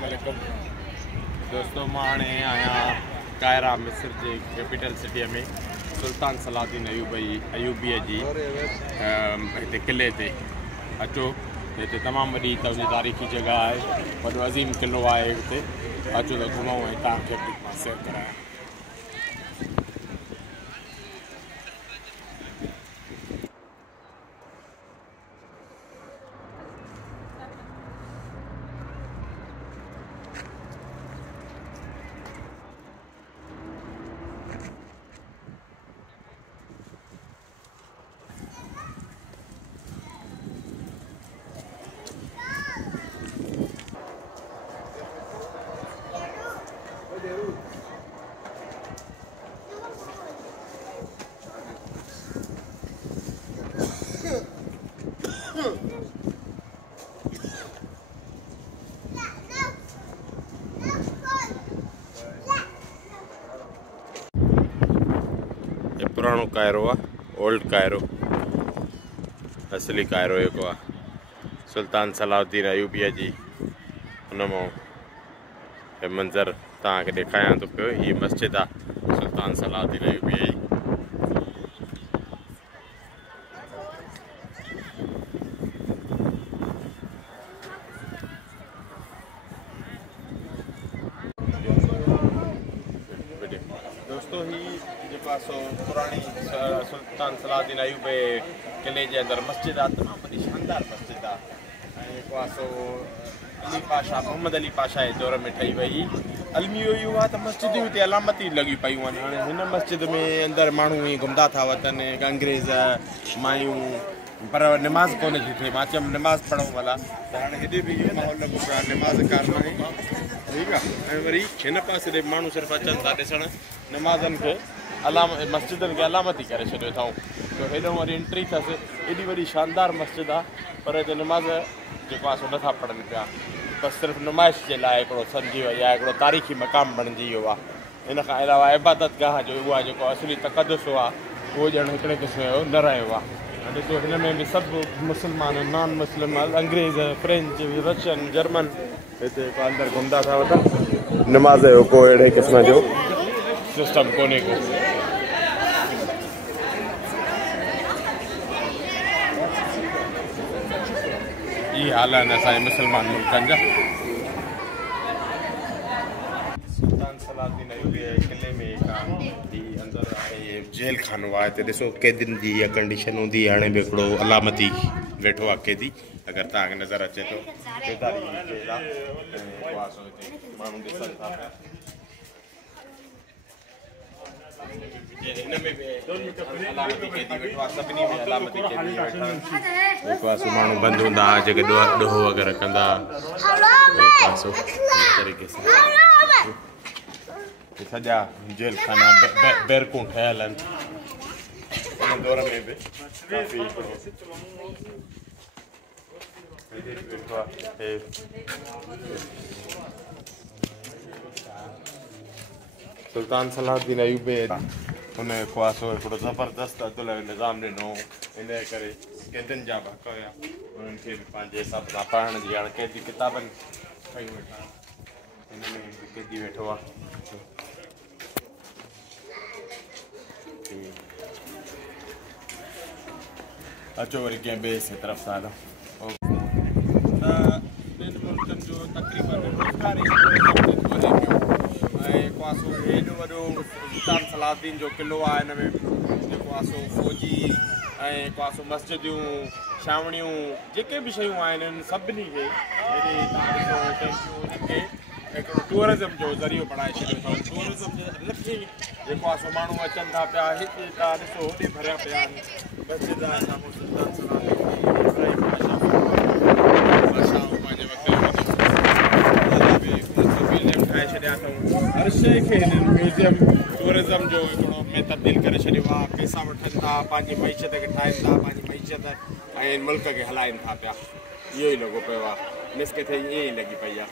अस्सलामुअलैकुम दोस्तों, मां हाणे आहियां काहिरा मिस्र जे कैपिटल सिटीअ में सुल्तान सलाहुद्दीन अयूबीअ जी हिते किले ते अचो। हिते तमामु वॾी तारीख़ी जॻह आहे, वॾो अज़ीम किलो आहे हिते। अचो त घुमूं ऐं तव्हांखे मां सैर करायां। पुराणो कायरो आहे, ओल्ड कायरो, असली कायरो जेको आहे सुल्तान सलाहुद्दीन अयूबीअ जी। हुन मां मंज़र तव्हांखे ॾेखारियां थो पियो। हीअ मस्जिद आहे सुल्तान सलाहुद्दीन अयूबीअ जी। दोस्तों, ही जेको आहे सो पुराणी सुल्तान सलाहुद्दीन अयूब किले जे अंदरि मस्जिद आहे, तमामु वॾी शानदार मस्जिद आहे। ऐं जेको आहे सो अली पाशा, मोहम्मद अली पाशा जे दौर में ठही वई। अलमियो इहो आहे त मस्जिदियूं हिते अलामती लॻी पियूं आहिनि। हाणे हिन मस्जिद में अंदरि माण्हू ईअं घुमंदा था वञनि, अंग्रेज़ मायूं, पर निमाज़ कोन्हे थी थिए। मां चयुमि निमाज़ पढ़ूं भला, त हाणे हेॾे बि इहो माहौल लॻो पियो आहे, निमाज़ कार न आहे, ठीकु आहे। ऐं वरी हिन पासे ॾे माण्हू सिर्फ़ु अचनि था ॾिसण, निमाज़नि खे मस्जिदनि खे अलामती करे छॾियो अथऊं। त हेॾो वरी एंट्री अथसि, एॾी वॾी शानदार मस्जिद आहे, पर हिते निमाज़ जेको आहे सो नथा पढ़नि पिया। बसि सिर्फ़ु नुमाइश जे लाइ हिकिड़ो सम्झी वई आहे, हिकिड़ो तारीख़ी मक़ाम बणिजी वियो आहे। हिन खां अलावा इबादत गाह जो उहा जेको असली तक़दुस आहे उहो ॼण हिकिड़े क़िस्म जो न रहियो आहे। ॾिसो, हिन में बि सभु मुस्लमान, नॉन मुस्लिम, अंग्रेज़, फ्रेंच, रशियन, जर्मन हिते अंदरि घुमंदा था वठनि। निमाज़ जो को अहिड़े क़िस्म जो सिस्टम कोन्हे को। ये हाल है असांजे मुसलमान मुल्कनि जा। सुल्तान सलाहुद्दीन अयूबी किले में अंदरि आहे जेल खानो आहे। हिते ॾिसो कैदियुनि जी इहा कंडीशन हूंदी। हाणे बि हिकिड़ो अलामती वेठो आहे कैदी, अगरि तव्हांखे नज़र अचे थो। माण्हू ॾिसनि था पिया। हिन में बि अलामती कैदी वेठो आहे, सभिनी में अलामती कैदी वेठा आहिनि। जेको आहे सो माण्हू बंदि हूंदा हुआ, जेके ॾोह वग़ैरह कंदा तरीक़े सां। सॼा जेल खाना बैरकूं ठहियल आहिनि। हिन दौर में बि काफ़ी वेठो आहे। सुल्तान सलाहुद्दीन अयूब हुन जेको आहे सो हिकिड़ो ज़बरदस्त अदल जो निज़ाम ॾिनो। इन करे कैदियुनि जा हक़ हुया, उन्हनि खे बि पंहिंजे हिसाब सां पढ़ण जी। हाणे कैदी किताबनि खयूं वेठा, हिन में कैदी वेठो आहे। अचो वरी कंहिं ॿिए हिसे तरफ़ सां हलूं। ॿियनि मुल्कनि जो तक़रीबन रोज़गारी ऐं जेको आहे सो हेॾो वॾो सुल्तान सलाहुद्दीन जो किलो आहे। हिन में जेको आहे सो फ़ौजी ऐं जेको आहे सो मस्जिदियूं, छावणियूं, जेके बि शयूं आहिनि सभिनी खे हिकिड़ो टूरिज़म जो ज़रियो बणाए छॾियो अथऊं। टूरिज़म जे लखे जेको आहे सो माण्हू अचनि था पिया। हिते तव्हां ॾिसो होॾे भरिया पिया आहिनि मस्जिद आहे। साम्हूं सुल्तान सलाहुद्दीन पंहिंजे वक़्त ठाहे छॾिया अथऊं। हर शइ खे हिननि म्यूज़ियम टूरिज़म जो हिकिड़ो में तब्दील करे छॾियो आहे। पैसा वठनि था, पंहिंजी मईशत खे ठाहिनि था, पंहिंजी मईशत ऐं मुल्क खे हलाइनि था पिया। इहो ई लॻो पियो आहे, निस्के थिए ईअं ई लॻी पई आहे।